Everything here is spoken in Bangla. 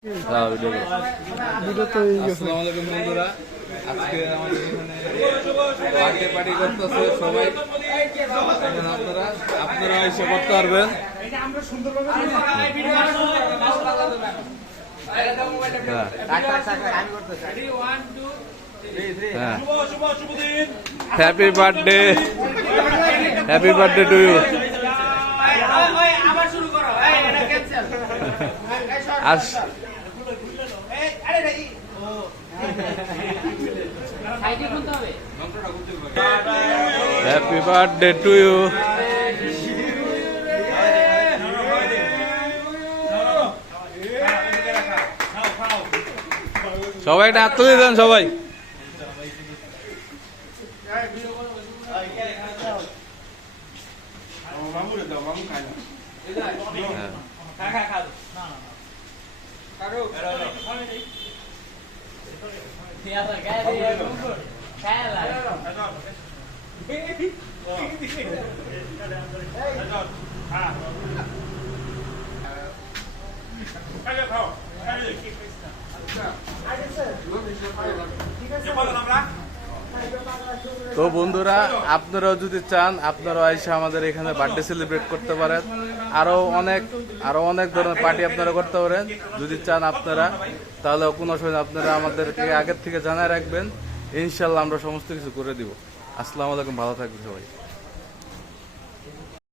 আসসালামু আলাইকুম বন্ধুরা, আজকে আমাদের এখানে বার্থডে পার্টি করতেছে সবাই। এখানে আপনারা এসে করতে পারবেন। Happy birthday, happy birthday to you. Happy birthday to you. সবাই একটা হাত তুলে দেন সবাই। তো বন্ধুরা, আপনারাও যদি চান আপনারাও এসে আমাদের এখানে বার্থডে সেলিব্রেট করতে পারেন। আরো অনেক ধরনের পার্টি আপনারা করতে পারেন যদি চান আপনারা, তাহলে কোনো অসুবিধা। আপনারা আমাদেরকে আগের থেকে জানায় রাখবেন, ইনশাল্লাহ আমরা সমস্ত কিছু করে দিব। আসসালামু আলাইকুম, ভালো থাকবেন সবাই।